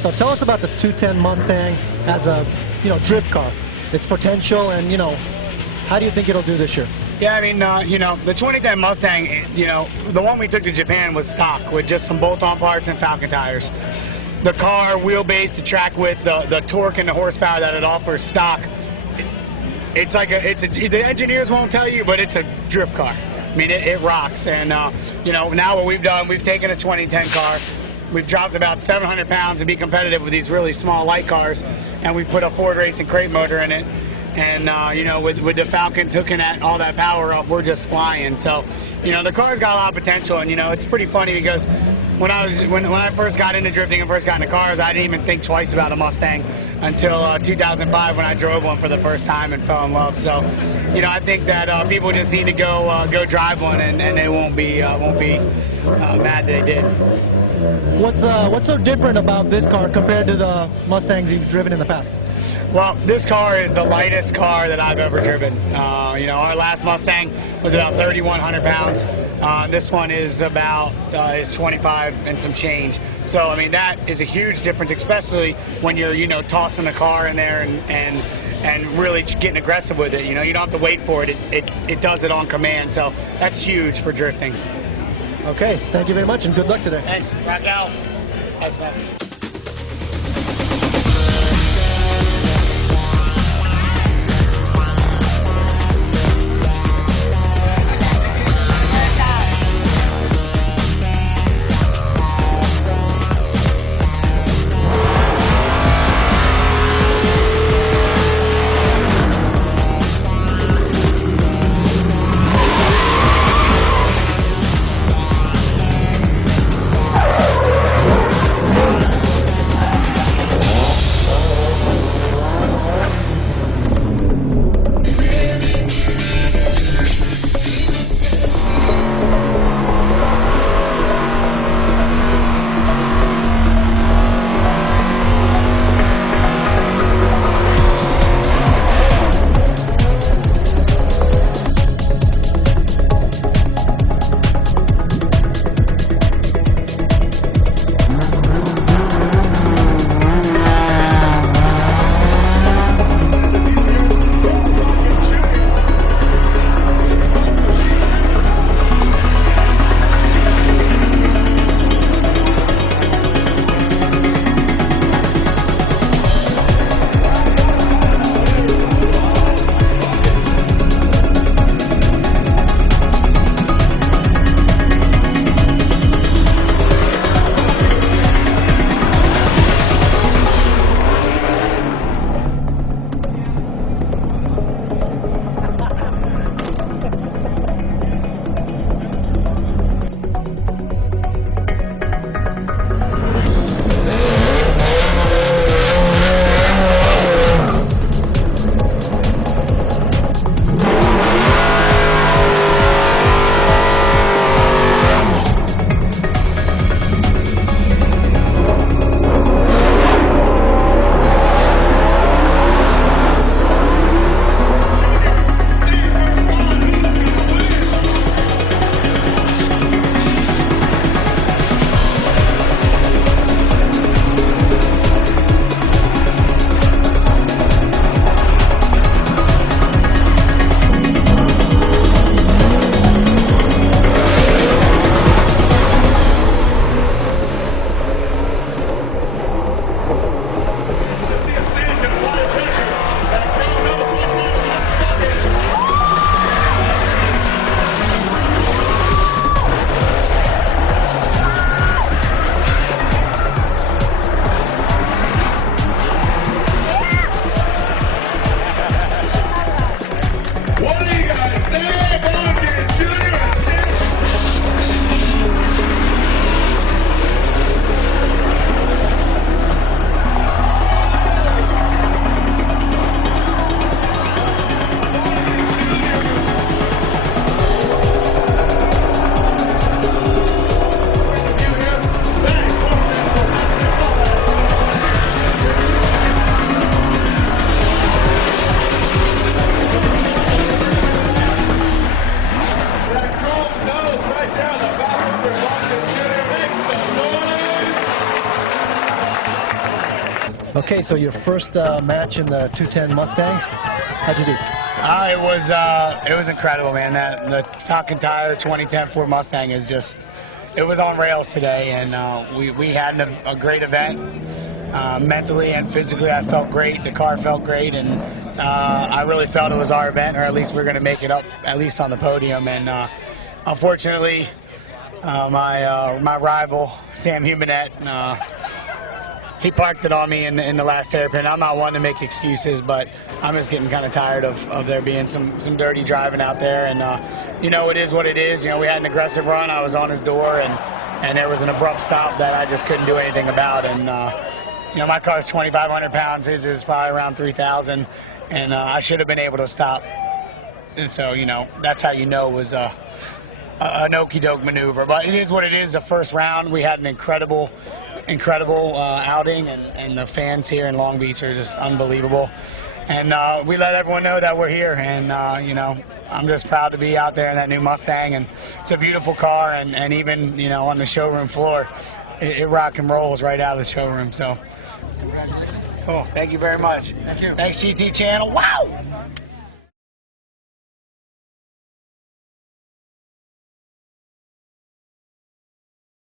So tell us about the 210 Mustang as a, drift car, its potential, and, how do you think it'll do this year? Yeah, I mean, the 2010 Mustang, the one we took to Japan was stock with just some bolt-on parts and Falcon tires. The car, wheelbase, the track width, the torque and the horsepower that it offers stock, the engineers won't tell you, but it's a drift car. I mean, it rocks. And, now what we've done, we've taken a 2010 car, we've dropped about 700 pounds to be competitive with these really small light cars, and we put a Ford Racing crate motor in it. And, with the Falcons hooking all that power up, we're just flying. So, the car's got a lot of potential, and, it's pretty funny because when I first got into drifting and first got into cars, I didn't even think twice about a Mustang until 2005 when I drove one for the first time and fell in love. So, I think that people just need to go drive one, and they won't be mad that they did. What's so different about this car compared to the Mustangs you've driven in the past? Well, this car is the lightest car that I've ever driven. Our last Mustang was about 3,100 pounds. This one is about is 25 and some change. So I mean that is a huge difference, especially when you're tossing the car in there and really getting aggressive with it. You don't have to wait for it. It does it on command. So that's huge for drifting. Okay, thank you very much and good luck today. Thanks. Back out. Thanks, man. Okay, so your first match in the 210 Mustang, how'd you do? It was incredible, man. The Falcon Tire 2010 Ford Mustang is just, it was on rails today, and we had a great event. Mentally and physically, I felt great. The car felt great, and I really felt it was our event, or at least we're going to make it up, at least on the podium. And unfortunately, my rival, Sam Humanet, he parked it on me in the last hairpin. I'm not one to make excuses, but I'm just getting kind of tired of there being some dirty driving out there. And, you know, it is what it is. You know, we had an aggressive run. I was on his door, and there was an abrupt stop that I just couldn't do anything about. And, you know, my car's 2,500 pounds. His is probably around 3,000, and I should have been able to stop. And so, you know, that's how you know it was an okey-doke maneuver. But it is what it is. The first round, we had an incredible outing, and the fans here in Long Beach are just unbelievable. And we let everyone know that we're here, and you know, I'm just proud to be out there in that new Mustang, and it's a beautiful car, and even, you know, on the showroom floor, it rock and rolls right out of the showroom. So congratulations. Cool. Thank you very much. Thank you. Thanks, GT Channel. Wow.